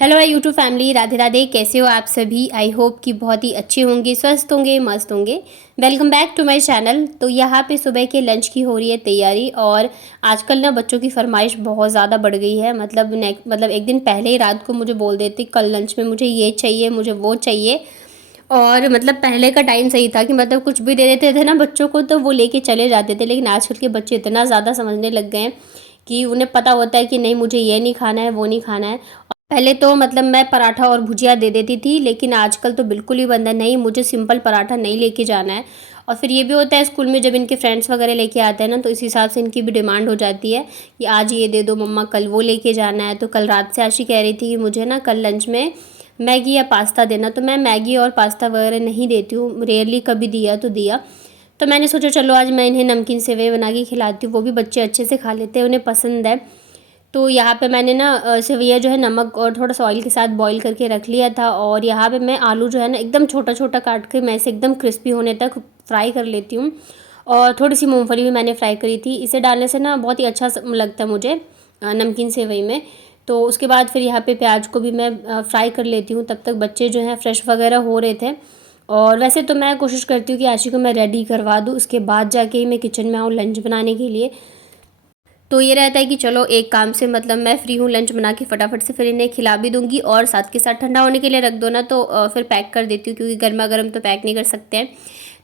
Hello YouTube family, Radhe Radhe. कैसे हो आप सभी? आई होप कि बहुत ही अच्छे होंगे, स्वस्थ होंगे, मस्त होंगे। Welcome back to my channel. तो यहाँ पे सुबह के लंच की हो रही है तैयारी। और आजकल ना बच्चों की फरमाइश बहुत ज़्यादा बढ़ गई है। मतलब एक दिन पहले ही रात को मुझे बोल देते कल लंच में मुझे ये चाहिए, मुझे वो चाहिए। और मतलब पहले का टाइम सही था कि मतलब कुछ भी दे देते थे ना बच्चों को तो वो लेके चले जाते थे। लेकिन आजकल के बच्चे इतना ज़्यादा समझने लग गए हैं कि उन्हें पता होता है कि नहीं, मुझे ये नहीं खाना है, वो नहीं खाना है। पहले तो मतलब मैं पराठा और भुजिया दे देती थी, लेकिन आजकल तो बिल्कुल ही बंद है। नहीं, मुझे सिंपल पराठा नहीं लेके जाना है। और फिर ये भी होता है स्कूल में जब इनके फ्रेंड्स वगैरह लेके आते हैं ना, तो इस हिसाब से इनकी भी डिमांड हो जाती है कि आज ये दे दो मम्मा, कल वो लेके जाना है। तो कल रात से आशी कह रही थी कि मुझे ना कल लंच में मैगी या पास्ता देना। तो मैं मैगी और पास्ता वगैरह नहीं देती हूँ, रेयरली कभी दिया तो दिया। तो मैंने सोचा चलो आज मैं इन्हें नमकीन सेवई बना के खिलाती हूँ, वो भी बच्चे अच्छे से खा लेते हैं, उन्हें पसंद है। तो यहाँ पे मैंने ना सेवइयाँ जो है नमक और थोड़ा सा ऑयल के साथ बॉईल करके रख लिया था। और यहाँ पे मैं आलू जो है ना एकदम छोटा छोटा काट के मैं इसे एकदम क्रिस्पी होने तक फ्राई कर लेती हूँ। और थोड़ी सी मूंगफली भी मैंने फ्राई करी थी। इसे डालने से ना बहुत ही अच्छा लगता है मुझे नमकीन सेवई में। तो उसके बाद फिर यहाँ पे प्याज को भी मैं फ्राई कर लेती हूँ। तब तक बच्चे जो हैं फ्रेश वगैरह हो रहे थे। और वैसे तो मैं कोशिश करती हूँ कि आशी को मैं रेडी करवा दूँ, उसके बाद जाके ही मैं किचन में आऊँ लंच बनाने के लिए। तो ये रहता है कि चलो एक काम से मतलब मैं फ्री हूँ, लंच बना के फटाफट से फिर इन्हें खिला भी दूंगी। और साथ के साथ ठंडा होने के लिए रख दो ना तो फिर पैक कर देती हूँ, क्योंकि गर्मा गर्म तो पैक नहीं कर सकते हैं।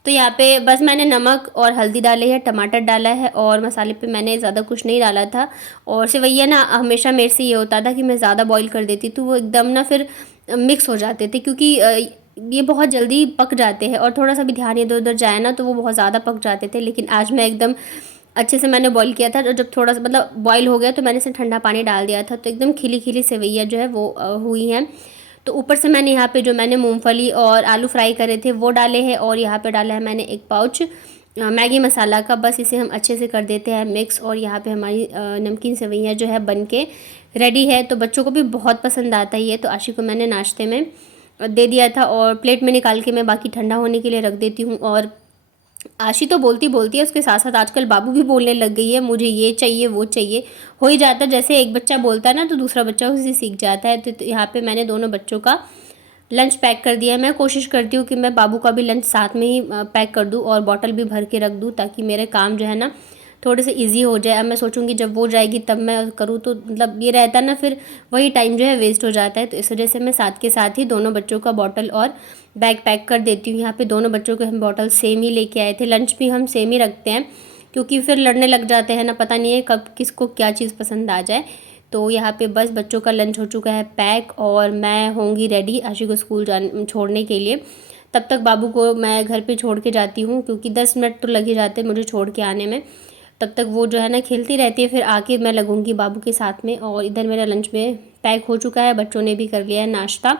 तो यहाँ पे बस मैंने नमक और हल्दी डाले है, टमाटर डाला है, और मसाले पे मैंने ज़्यादा कुछ नहीं डाला था। और सेवइयाँ ना हमेशा मेरे से ये होता था कि मैं ज़्यादा बॉईल कर देती तो वो एकदम ना फिर मिक्स हो जाते थे, क्योंकि ये बहुत जल्दी पक जाते हैं और थोड़ा सा भी ध्यान इधर उधर जाए ना तो वो बहुत ज़्यादा पक जाते थे। लेकिन आज मैं एकदम अच्छे से मैंने बॉईल किया था। और जब थोड़ा सा मतलब बॉईल हो गया तो मैंने इसे ठंडा पानी डाल दिया था, तो एकदम खिली खिली सेवइयाँ जो है वो हुई हैं। तो ऊपर से मैंने यहाँ पे जो मैंने मूंगफली और आलू फ्राई करे थे वो डाले हैं। और यहाँ पे डाला है मैंने एक पाउच मैगी मसाला का। बस इसे हम अच्छे से कर देते हैं मिक्स। और यहाँ पे हमारी नमकीन सेवइयाँ जो है बन के रेडी है। तो बच्चों को भी बहुत पसंद आता है ये। तो आशी को मैंने नाश्ते में दे दिया था और प्लेट में निकाल के मैं बाकी ठंडा होने के लिए रख देती हूँ। और आशी तो बोलती बोलती है, उसके साथ साथ आजकल बाबू भी बोलने लग गई है, मुझे ये चाहिए वो चाहिए। हो ही जाता है, जैसे एक बच्चा बोलता है ना तो दूसरा बच्चा उसी सीख जाता है। तो यहाँ पे मैंने दोनों बच्चों का लंच पैक कर दिया है। मैं कोशिश करती हूँ कि मैं बाबू का भी लंच साथ में ही पैक कर दूँ और बॉटल भी भर के रख दूँ, ताकि मेरे काम जो है ना थोड़े से इजी हो जाए। अब मैं सोचूंगी जब वो जाएगी तब मैं करूँ, तो मतलब ये रहता है ना, फिर वही टाइम जो है वेस्ट हो जाता है। तो इस वजह से मैं साथ के साथ ही दोनों बच्चों का बॉटल और बैग पैक कर देती हूँ। यहाँ पे दोनों बच्चों के हम बॉटल सेम ही लेके आए थे, लंच भी हम सेम ही रखते हैं, क्योंकि फिर लड़ने लग जाते हैं ना, पता नहीं है कब किसको क्या चीज़ पसंद आ जाए। तो यहाँ पे बस बच्चों का लंच हो चुका है पैक और मैं होंगी रेडी आशी को स्कूल जाने छोड़ने के लिए। तब तक बाबू को मैं घर पे छोड़ के जाती हूँ, क्योंकि 10 मिनट तो लग ही जाते हैं मुझे छोड़ के आने में। तब तक वो जो है ना खेलती रहती है, फिर आके मैं लगूंगी बाबू के साथ में। और इधर मेरा लंच में पैक हो चुका है, बच्चों ने भी कर लिया है नाश्ता।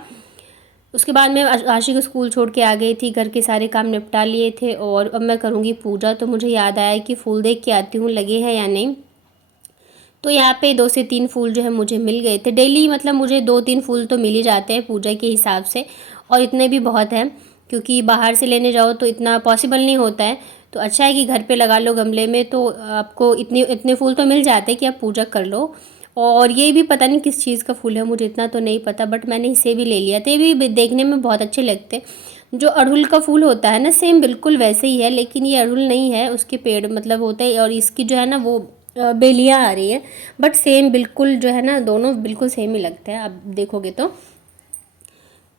उसके बाद मैं आशी को स्कूल छोड़ के आ गई थी, घर के सारे काम निपटा लिए थे और अब मैं करूँगी पूजा। तो मुझे याद आया कि फूल देख के आती हूँ लगे हैं या नहीं। तो यहाँ पे 2 से 3 फूल जो है मुझे मिल गए थे। डेली मतलब मुझे 2-3 फूल तो मिल ही जाते हैं पूजा के हिसाब से, और इतने भी बहुत हैं, क्योंकि बाहर से लेने जाओ तो इतना पॉसिबल नहीं होता है। तो अच्छा है कि घर पे लगा लो गमले में, तो आपको इतने इतने फूल तो मिल जाते हैं कि आप पूजा कर लो। और ये भी पता नहीं किस चीज़ का फूल है, मुझे इतना तो नहीं पता, बट मैंने इसे भी ले लिया था। ये भी देखने में बहुत अच्छे लगते हैं। जो अड़हुल का फूल होता है ना, सेम बिल्कुल वैसे ही है, लेकिन ये अड़हुल नहीं है, उसके पेड़ मतलब होता है। और इसकी जो है ना वो बेलियाँ आ रही है, बट सेम बिल्कुल जो है ना दोनों बिल्कुल सेम ही लगते हैं आप देखोगे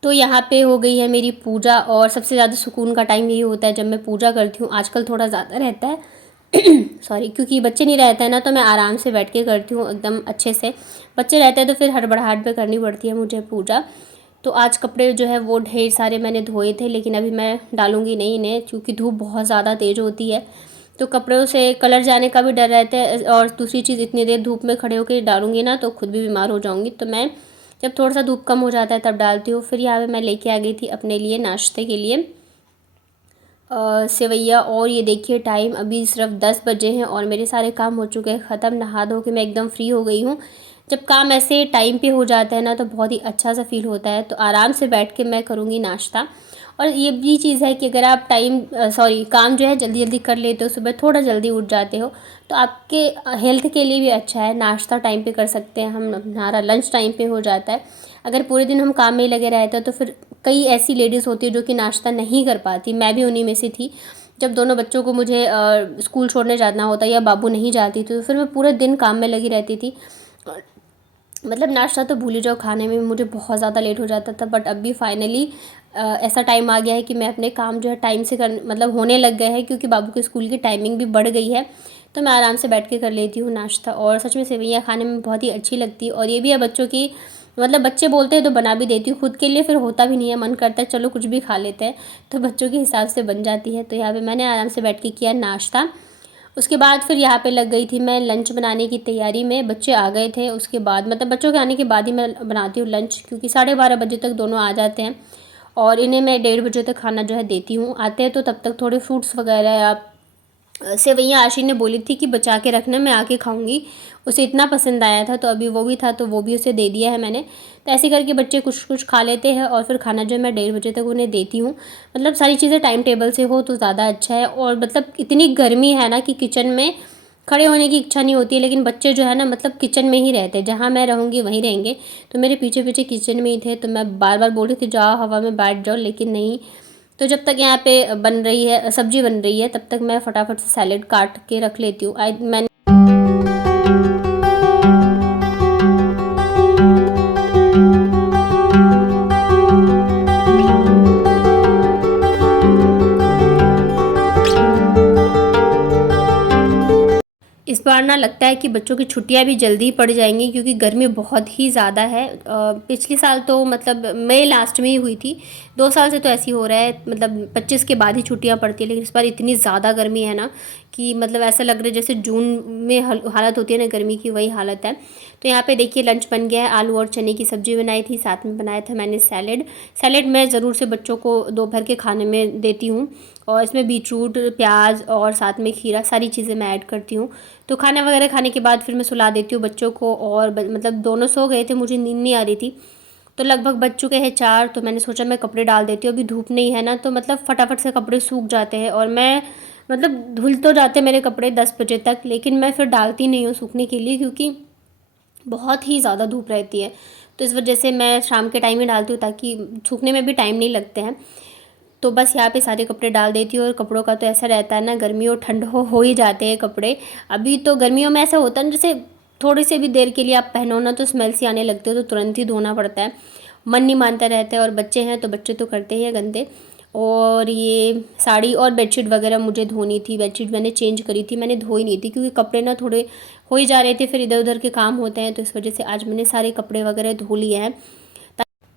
तो यहाँ पे हो गई है मेरी पूजा। और सबसे ज़्यादा सुकून का टाइम यही होता है जब मैं पूजा करती हूँ। आजकल थोड़ा ज़्यादा रहता है सॉरी, क्योंकि बच्चे नहीं रहते हैं ना, तो मैं आराम से बैठ के करती हूँ एकदम अच्छे से। बच्चे रहते हैं तो फिर हड़बड़ाहट पे करनी पड़ती है मुझे पूजा। तो आज कपड़े जो है वो ढेर सारे मैंने धोए थे, लेकिन अभी मैं डालूंगी नहीं इन्हें, क्योंकि धूप बहुत ज़्यादा तेज़ होती है। तो कपड़ों से कलर जाने का भी डर रहता है, और दूसरी चीज़ इतनी देर धूप में खड़े होकर डालूंगी ना तो खुद भी बीमार हो जाऊंगी। तो मैं जब थोड़ा सा धूप कम हो जाता है तब डालती हूँ। फिर यहाँ पे मैं लेके आ गई थी अपने लिए नाश्ते के लिए सेवइयाँ। और ये देखिए टाइम अभी सिर्फ 10 बजे हैं और मेरे सारे काम हो चुके हैं ख़त्म। नहा धो के मैं एकदम फ्री हो गई हूँ। जब काम ऐसे टाइम पे हो जाता है ना तो बहुत ही अच्छा सा फील होता है। तो आराम से बैठ के मैं करूँगी नाश्ता। और ये भी चीज़ है कि अगर आप काम जो है जल्दी जल्दी कर लेते हो, सुबह थोड़ा जल्दी उठ जाते हो, तो आपके हेल्थ के लिए भी अच्छा है। नाश्ता टाइम पे कर सकते हैं हम, हमारा लंच टाइम पे हो जाता है। अगर पूरे दिन हम काम में ही लगे रहते हैं तो फिर कई ऐसी लेडीज़ होती है जो कि नाश्ता नहीं कर पाती, मैं भी उन्हीं में से थी। जब दोनों बच्चों को मुझे स्कूल छोड़ने जाना होता या बाबू नहीं जाती थी, तो फिर मैं पूरे दिन काम में लगी रहती थी। मतलब नाश्ता तो भूल ही जाओ, खाने में मुझे बहुत ज़्यादा लेट हो जाता था। बट अभी फाइनली ऐसा टाइम आ गया है कि मैं अपने काम जो है टाइम से कर मतलब होने लग गए हैं, क्योंकि बाबू के स्कूल की टाइमिंग भी बढ़ गई है। तो मैं आराम से बैठ के कर लेती हूँ नाश्ता, और सच में सेवइयाँ खाने में बहुत ही अच्छी लगती है। और ये भी है बच्चों की, मतलब बच्चे बोलते हैं तो बना भी देती हूँ, खुद के लिए फिर होता भी नहीं है, मन करता है चलो कुछ भी खा लेते हैं, तो बच्चों के हिसाब से बन जाती है। तो यहाँ पे मैंने आराम से बैठ के किया नाश्ता। उसके बाद फिर यहाँ पे लग गई थी मैं लंच बनाने की तैयारी में। बच्चे आ गए थे, उसके बाद मतलब बच्चों के आने के बाद ही मैं बनाती हूँ लंच, क्योंकि 12:30 बजे तक दोनों आ जाते हैं, और इन्हें मैं 1:30 बजे तक खाना जो है देती हूँ। आते हैं तो तब तक थोड़े फ्रूट्स वगैरह या सेवइयाँ आशी ने बोली थी कि बचा के रखना, मैं आके खाऊंगी, उसे इतना पसंद आया था। तो अभी वो भी था, तो वो भी उसे दे दिया है मैंने। तो ऐसे करके बच्चे कुछ कुछ खा लेते हैं, और फिर खाना जो है मैं 1:30 बजे तक उन्हें देती हूँ। मतलब सारी चीज़ें टाइम टेबल से हो तो ज़्यादा अच्छा है। और मतलब इतनी गर्मी है ना कि किचन में खड़े होने की इच्छा नहीं होती है, लेकिन बच्चे जो है ना मतलब किचन में ही रहते हैं, जहाँ मैं रहूँगी वहीं रहेंगे। तो मेरे पीछे पीछे किचन में ही थे, तो मैं बार बार बोल रही थी जाओ हवा में बैठ जाओ, लेकिन नहीं। तो जब तक यहाँ पे बन रही है सब्जी बन रही है, तब तक मैं फटाफट से सैलेड काट के रख लेती हूँ। मैंने इस बार ना लगता है कि बच्चों की छुट्टियां भी जल्दी पड़ जाएंगी, क्योंकि गर्मी बहुत ही ज़्यादा है। पिछले साल तो मतलब मई लास्ट में ही हुई थी, 2 साल से तो ऐसी हो रहा है, मतलब 25 के बाद ही छुट्टियां पड़ती है। लेकिन इस बार इतनी ज़्यादा गर्मी है ना कि मतलब ऐसा लग रहा है जैसे जून में हालत होती है ना गर्मी की, वही हालत है। तो यहाँ पे देखिए लंच बन गया है, आलू और चने की सब्ज़ी बनाई थी, साथ में बनाया था मैंने सैलेड। सैलेड मैं ज़रूर से बच्चों को दोपहर के खाने में देती हूँ, और इसमें बीटरूट, प्याज और साथ में खीरा, सारी चीज़ें मैं ऐड करती हूँ। तो खाना वगैरह खाने के बाद फिर मैं सुला देती हूँ बच्चों को, और मतलब दोनों सो गए थे, मुझे नींद नहीं आ रही थी। तो लगभग बज चुके हैं 4, तो मैंने सोचा मैं कपड़े डाल देती हूँ, अभी धूप नहीं है ना, तो मतलब फटाफट से कपड़े सूख जाते हैं। और मैं मतलब धुल तो जाते मेरे कपड़े 10 बजे तक, लेकिन मैं फिर डालती नहीं हूँ सूखने के लिए, क्योंकि बहुत ही ज़्यादा धूप रहती है। तो इस वजह से मैं शाम के टाइम ही डालती हूँ, ताकि सूखने में भी टाइम नहीं लगते हैं। तो बस यहाँ पे सारे कपड़े डाल देती हूँ। और कपड़ों का तो ऐसा रहता है ना, गर्मी और ठंड हो ही जाते हैं कपड़े। अभी तो गर्मियों में ऐसा होता है ना, जैसे थोड़ी सी भी देर के लिए आप पहनो ना तो स्मेल सी आने लगती है, तो तुरंत ही धोना पड़ता है, मन नहीं मानता रहता है। और बच्चे हैं तो बच्चे तो करते ही हैं गंदे। और ये साड़ी और बेडशीट वगैरह मुझे धोनी थी, बेडशीट मैंने चेंज करी थी, मैंने धोई नहीं थी, क्योंकि कपड़े ना थोड़े हो ही जा रहे थे, फिर इधर उधर के काम होते हैं, तो इस वजह से आज मैंने सारे कपड़े वगैरह धो लिए हैं।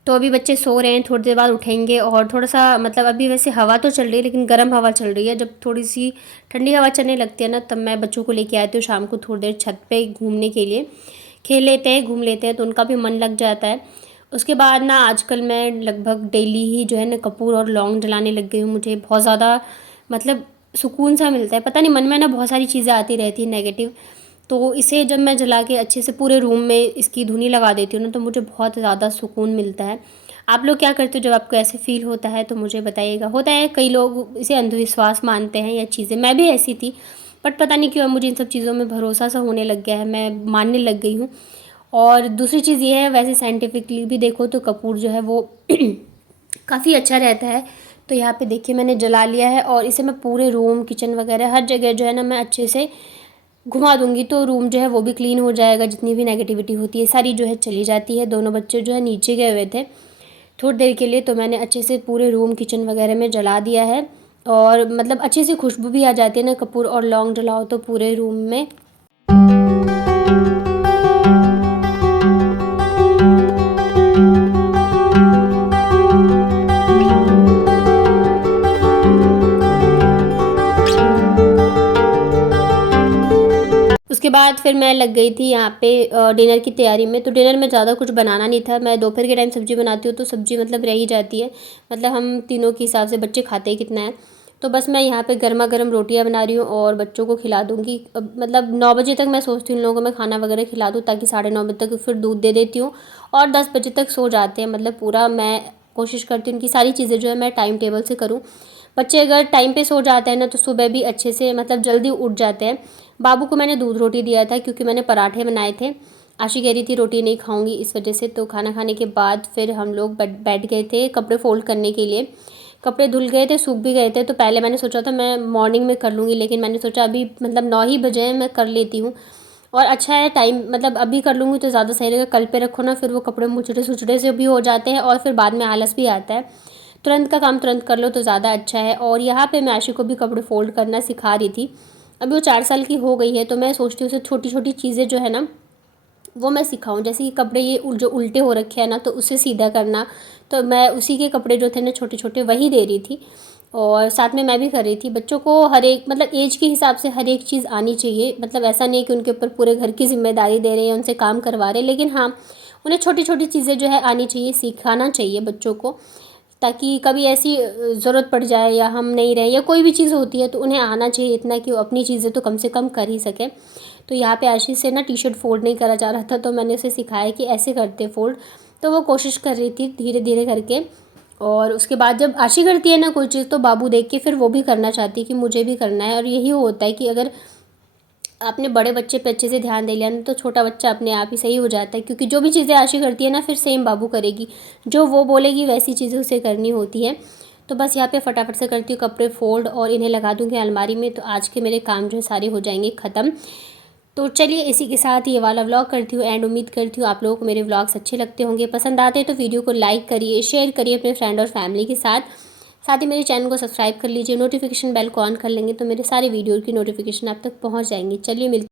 तो अभी बच्चे सो रहे हैं, थोड़ी देर बाद उठेंगे। और थोड़ा सा मतलब अभी वैसे हवा तो चल रही है, लेकिन गर्म हवा चल रही है। जब थोड़ी सी ठंडी हवा चलने लगती है ना, तब मैं बच्चों को लेके आती हूँ शाम को थोड़ी देर छत पे घूमने के लिए, खेल लेते हैं, घूम लेते हैं, तो उनका भी मन लग जाता है। उसके बाद ना आजकल मैं लगभग डेली ही जो है ना कपूर और लौंग जलाने लग गई हूँ। मुझे बहुत ज़्यादा मतलब सुकून सा मिलता है, पता नहीं मन में ना बहुत सारी चीज़ें आती रहती हैं नेगेटिव। तो इसे जब मैं जला के अच्छे से पूरे रूम में इसकी धुनी लगा देती हूँ ना, तो मुझे बहुत ज़्यादा सुकून मिलता है। आप लोग क्या करते हो जब आपको ऐसे फील होता है, तो मुझे बताइएगा। होता है कई लोग इसे अंधविश्वास मानते हैं या चीज़ें, मैं भी ऐसी थी, बट पता नहीं क्यों मुझे इन सब चीज़ों में भरोसा सा होने लग गया है, मैं मानने लग गई हूँ। और दूसरी चीज़ ये है, वैसे साइंटिफिकली भी देखो तो कपूर जो है वो काफ़ी अच्छा रहता है। तो यहाँ पे देखिए मैंने जला लिया है, और इसे मैं पूरे रूम, किचन वगैरह हर जगह जो है ना मैं अच्छे से घुमा दूंगी, तो रूम जो है वो भी क्लीन हो जाएगा, जितनी भी नेगेटिविटी होती है सारी जो है चली जाती है। दोनों बच्चे जो है नीचे गए हुए थे थोड़ी देर के लिए, तो मैंने अच्छे से पूरे रूम, किचन वगैरह में जला दिया है। और मतलब अच्छी सी खुशबू भी आ जाती है ना, कपूर और लौंग जलाओ तो पूरे रूम में। उसके बाद फिर मैं लग गई थी यहाँ पे डिनर की तैयारी में। तो डिनर में ज़्यादा कुछ बनाना नहीं था, मैं दोपहर के टाइम सब्ज़ी बनाती हूँ, तो सब्ज़ी मतलब रह ही जाती है, मतलब हम तीनों के हिसाब से, बच्चे खाते ही कितना है। तो बस मैं यहाँ पे गर्मा गर्म रोटियाँ बना रही हूँ और बच्चों को खिला दूँगी। अब मतलब 9 बजे तक मैं सोचती हूँ उन लोगों को मैं खाना वगैरह खिला दूँ, ताकि 9:30 बजे तक फिर दूध दे देती हूँ, और 10 बजे तक सो जाते हैं। मतलब पूरा मैं कोशिश करती हूँ उनकी सारी चीज़ें जो है मैं टाइम टेबल से करूँ। बच्चे अगर टाइम पे सो जाते हैं ना तो सुबह भी अच्छे से मतलब जल्दी उठ जाते हैं। बाबू को मैंने दूध रोटी दिया था क्योंकि मैंने पराठे बनाए थे। आशी कह रही थी रोटी नहीं खाऊंगी इस वजह से। तो खाना खाने के बाद फिर हम लोग बैठ गए थे कपड़े फोल्ड करने के लिए। कपड़े धुल गए थे, सूख भी गए थे। तो पहले मैंने सोचा था मैं मॉर्निंग में कर लूँगी, लेकिन मैंने सोचा अभी मतलब 9 ही बजे हैं, मैं कर लेती हूँ। और अच्छा है टाइम मतलब अभी कर लूँगी तो ज़्यादा सही रहेगा। कल पे रखो ना फिर वो कपड़े मुचड़े सुचड़े से भी हो जाते हैं और फिर बाद में आलस भी आता है। तुरंत का काम तुरंत कर लो तो ज़्यादा अच्छा है। और यहाँ पे मैं आशी को भी कपड़े फोल्ड करना सिखा रही थी। अभी वो 4 साल की हो गई है तो मैं सोचती हूँ उसे छोटी छोटी चीज़ें जो है ना वो मैं सिखाऊं। जैसे कि कपड़े ये जो उल्टे हो रखे हैं ना तो उसे सीधा करना। तो मैं उसी के कपड़े जो थे ना छोटे छोटे वही दे रही थी और साथ में मैं भी कर रही थी। बच्चों को हर एक मतलब एज के हिसाब से हर एक चीज़ आनी चाहिए। मतलब ऐसा नहीं है कि उनके ऊपर पूरे घर की जिम्मेदारी दे रहे हैं, उनसे काम करवा रहे हैं, लेकिन हाँ उन्हें छोटी छोटी चीज़ें जो है आनी चाहिए, सिखाना चाहिए बच्चों को, ताकि कभी ऐसी ज़रूरत पड़ जाए या हम नहीं रहे या कोई भी चीज़ होती है तो उन्हें आना चाहिए इतना कि वो अपनी चीज़ें तो कम से कम कर ही सकें। तो यहाँ पे आशीष से ना टी शर्ट फोल्ड नहीं करा जा रहा था तो मैंने उसे सिखाया कि ऐसे करते फोल्ड। तो वो कोशिश कर रही थी धीरे धीरे करके। और उसके बाद जब आशी करती है ना कोई चीज़ तो बाबू देख के फिर वो भी करना चाहती है कि मुझे भी करना है। और यही होता है कि अगर आपने बड़े बच्चे पे अच्छे से ध्यान दे लिया ना तो छोटा बच्चा अपने आप ही सही हो जाता है, क्योंकि जो भी चीज़ें आशी करती है ना फिर सेम बाबू करेगी, जो वो बोलेगी वैसी चीज़ें उसे करनी होती है। तो बस यहाँ पे फटाफट से करती हूँ कपड़े फोल्ड और इन्हें लगा दूँगी अलमारी में, तो आज के मेरे काम जो है सारे हो जाएंगे ख़त्म। तो चलिए इसी के साथ ये वाला व्लॉग करती हूँ एंड। उम्मीद करती हूँ आप लोगों को मेरे व्लॉग्स अच्छे लगते होंगे, पसंद आते हैं तो वीडियो को लाइक करिए, शेयर करिए अपने फ्रेंड और फैमिली के साथ। साथ ही मेरे चैनल को सब्सक्राइब कर लीजिए, नोटिफिकेशन बेल को ऑन कर लेंगे तो मेरे सारे वीडियो की नोटिफिकेशन आप तक पहुँच जाएंगी। चलिए मिलते